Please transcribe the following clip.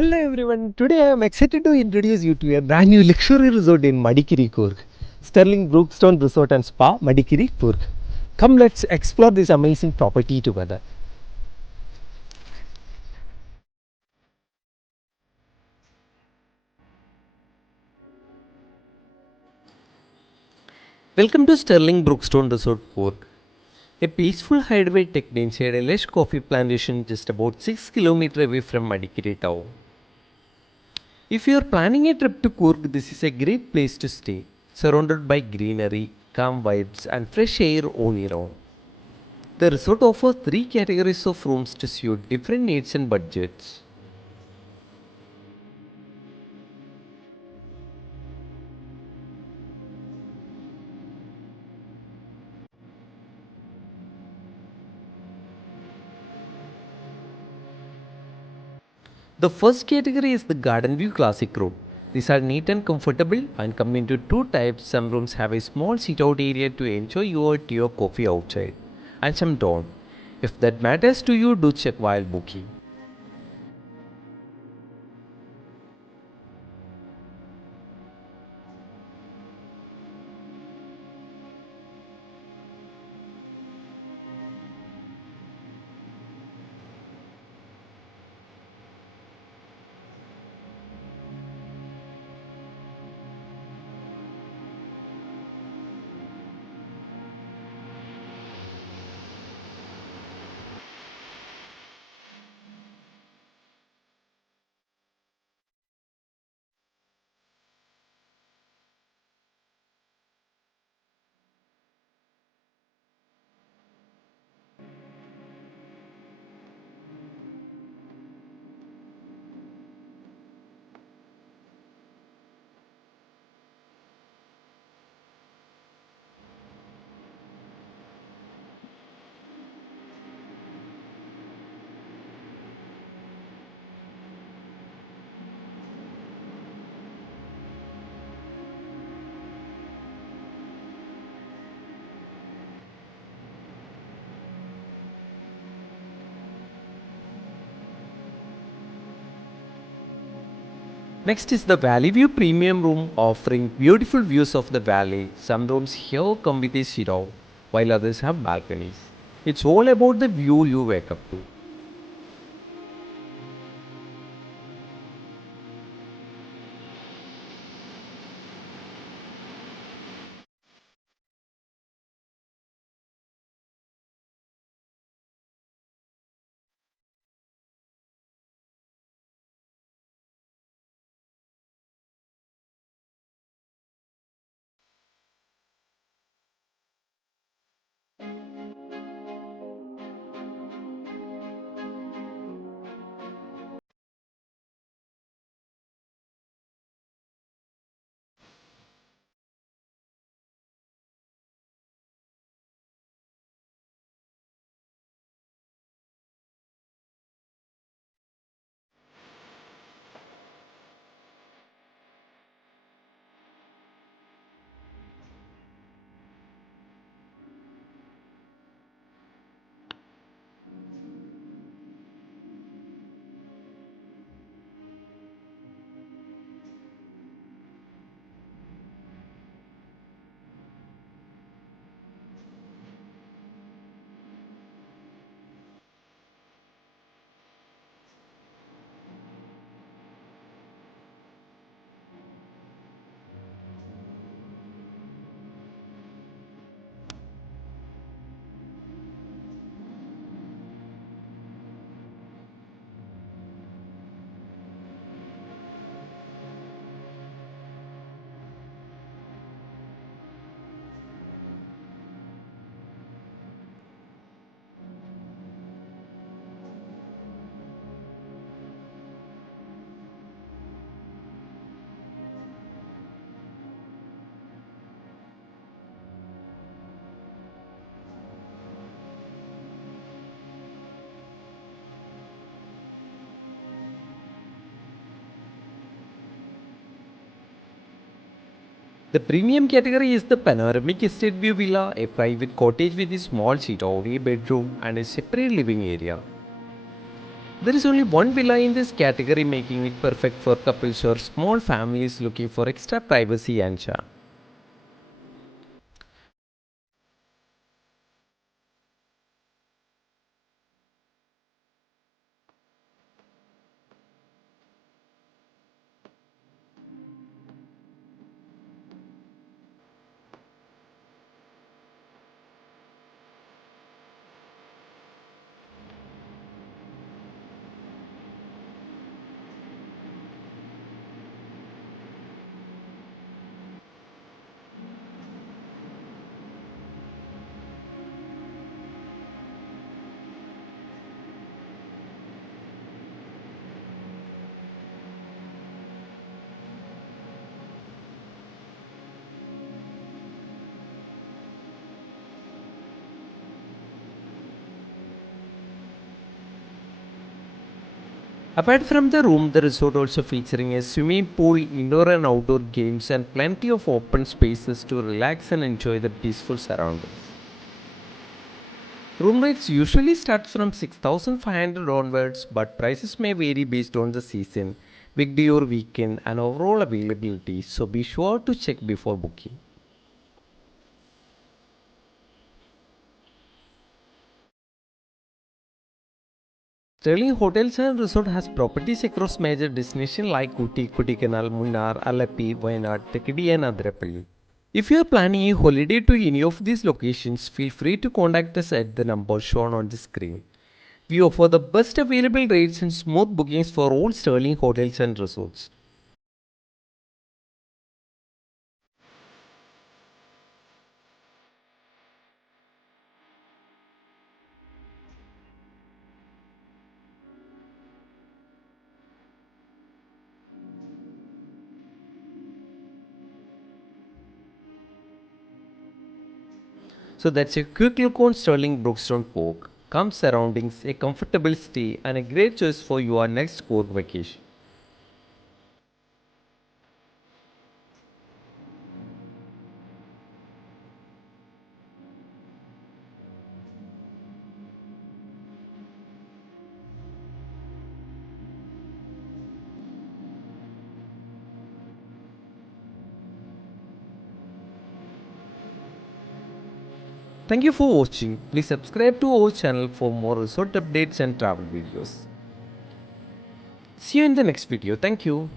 Hello everyone, today I am excited to introduce you to a brand new luxury resort in Madikeri, Coorg. Sterling Brookstone Resort and Spa, Madikeri, Coorg. Come, let's explore this amazing property together. Welcome to Sterling Brookstone Resort, Coorg. A peaceful hideaway tucked inside a lush coffee plantation just about 6 km away from Madikeri town. If you are planning a trip to Coorg, this is a great place to stay, surrounded by greenery, calm vibes, and fresh air all year round. The resort offers three categories of rooms to suit different needs and budgets. The first category is the Garden View Classic room. These are neat and comfortable and come into two types. Some rooms have a small sit-out area to enjoy your tea or coffee outside, and some don't. If that matters to you, do check while booking. Next is the Valley View Premium Room, offering beautiful views of the valley. Some rooms here come with a sit-out, while others have balconies. It's all about the view you wake up to. The premium category is the Panoramic Estate View Villa, a private cottage with a small sit-out, a bedroom, and a separate living area. There is only one villa in this category, making it perfect for couples or small families looking for extra privacy and charm. Apart from the room, the resort also featuring a swimming pool, indoor and outdoor games, and plenty of open spaces to relax and enjoy the peaceful surroundings. Room rates usually start from 6,500 onwards, but prices may vary based on the season, weekday or weekend, and overall availability. So be sure to check before booking. Sterling Hotels and Resort has properties across major destinations like Uti, Kodaikanal, Munnar, Alapi, Wayanad, Tekadi, and Adrapalli. If you are planning a holiday to any of these locations, feel free to contact us at the number shown on the screen. We offer the best available rates and smooth bookings for all Sterling hotels and resorts. So that's a quick look on Sterling Brookstone Coorg. Calm surroundings, a comfortable stay, and a great choice for your next Coorg vacation. Thank you for watching. Please subscribe to our channel for more resort updates and travel videos. See you in the next video. Thank you.